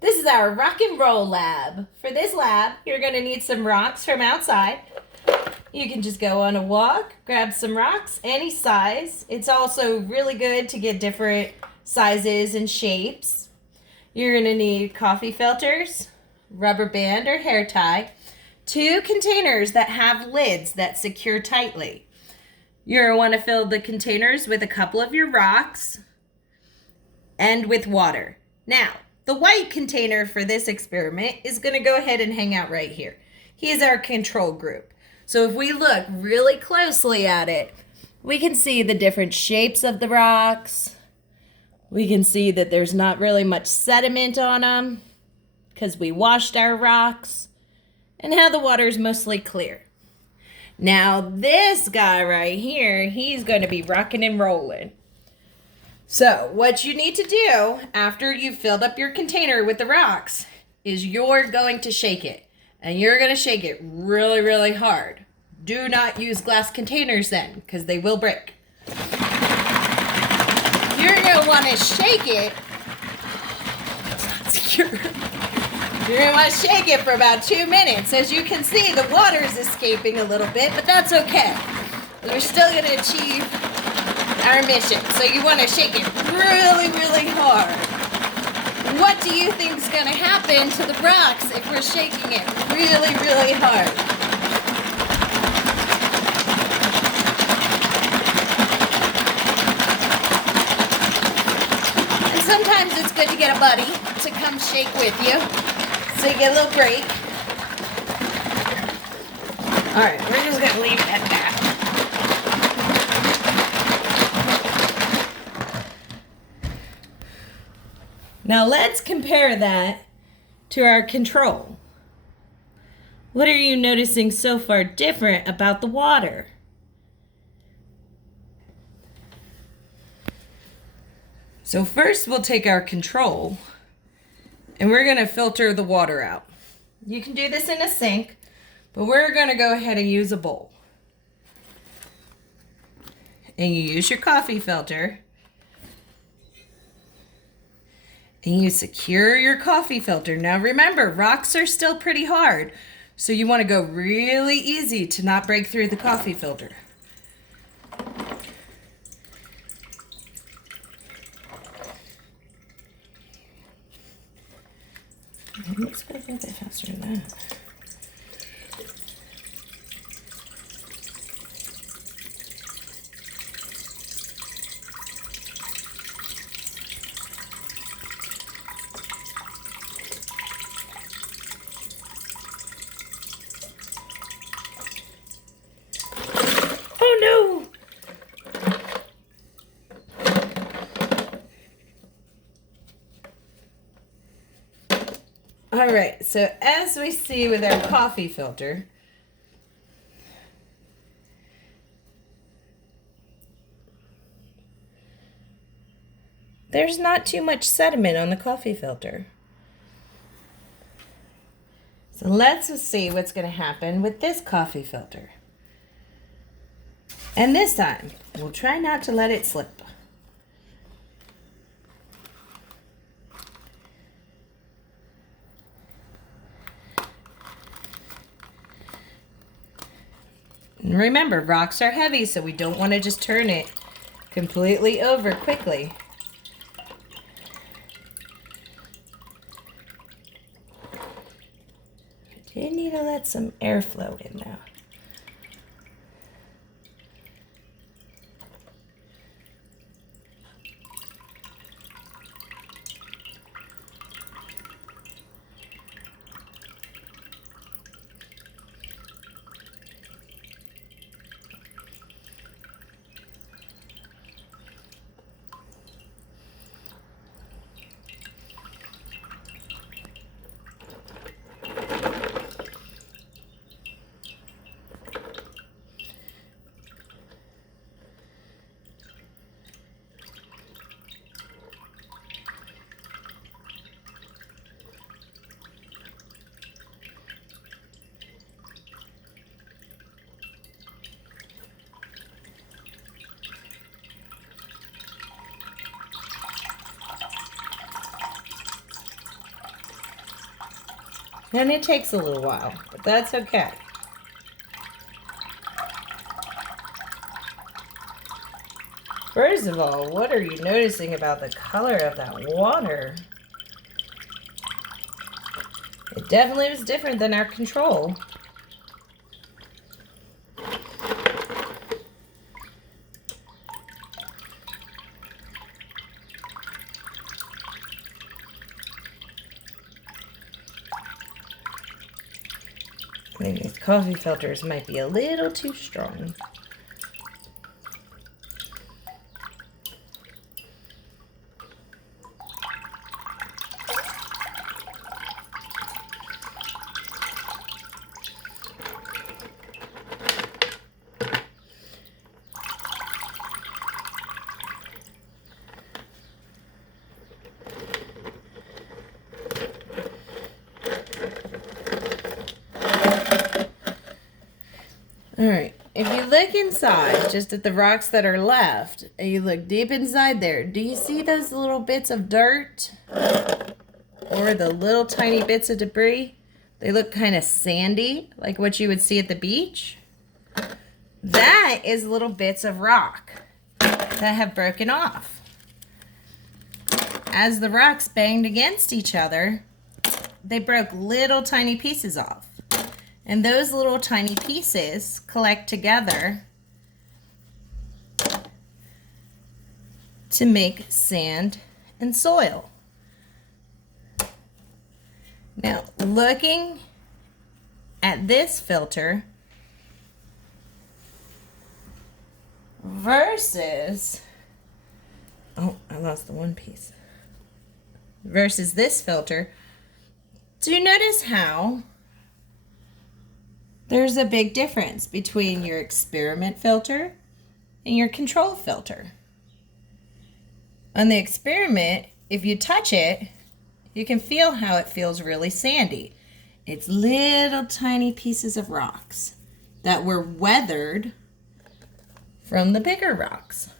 This is our rock and roll lab. For this lab, you're going to need some rocks from outside. You can just go on a walk, grab some rocks, any size. It's also really good to get different sizes and shapes. You're going to need coffee filters, rubber band or hair tie, 2 containers that have lids that secure tightly. You're going to want to fill the containers with a couple of your rocks and with water. Now, the white container for this experiment is going to go ahead and hang out right here. He is our control group. So if we look really closely at it, we can see the different shapes of the rocks. We can see that there's not really much sediment on them because we washed our rocks, and how the water is mostly clear. Now this guy right here, he's going to be rocking and rolling. So what you need to do after you've filled up your container with the rocks is you're going to shake it. And you're going to shake it really, really hard. Do not use glass containers then, because they will break. You're going to want to shake it. It's not secure. You're going to want to shake it for about 2 minutes. As you can see, the water is escaping a little bit, but that's okay. We're still going to achieve our mission. So you want to shake it really, really hard. What do you think is going to happen to the rocks if we're shaking it really, really hard? And sometimes it's good to get a buddy to come shake with you, so you get a little break. All right, we're just going to leave it at that. Now let's compare that to our control. What are you noticing so far different about the water? So first we'll take our control and we're going to filter the water out. You can do this in a sink, but we're going to go ahead and use a bowl. And you use your coffee filter. And you secure your coffee filter. Now remember, rocks are still pretty hard, so you want to go really easy to not break through the coffee filter. Let's go a little bit faster than that. All right, so as we see with our coffee filter, there's not too much sediment on the coffee filter. So let's see what's going to happen with this coffee filter. And this time, we'll try not to let it slip. And remember, rocks are heavy, so we don't want to just turn it completely over quickly. I do need to let some air flow in now. And it takes a little while, but that's okay. First of all, what are you noticing about the color of that water? It definitely was different than our control. I think these coffee filters might be a little too strong. All right, if you look inside, just at the rocks that are left, and you look deep inside there, do you see those little bits of dirt? Or the little tiny bits of debris? They look kind of sandy, like what you would see at the beach. That is little bits of rock that have broken off. As the rocks banged against each other, they broke little tiny pieces off. And those little tiny pieces collect together to make sand and soil. Now, looking at this filter versus, oh, I lost the one piece, versus this filter, do you notice how there's a big difference between your experiment filter and your control filter? On the experiment, if you touch it, you can feel how it feels really sandy. It's little tiny pieces of rocks that were weathered from the bigger rocks.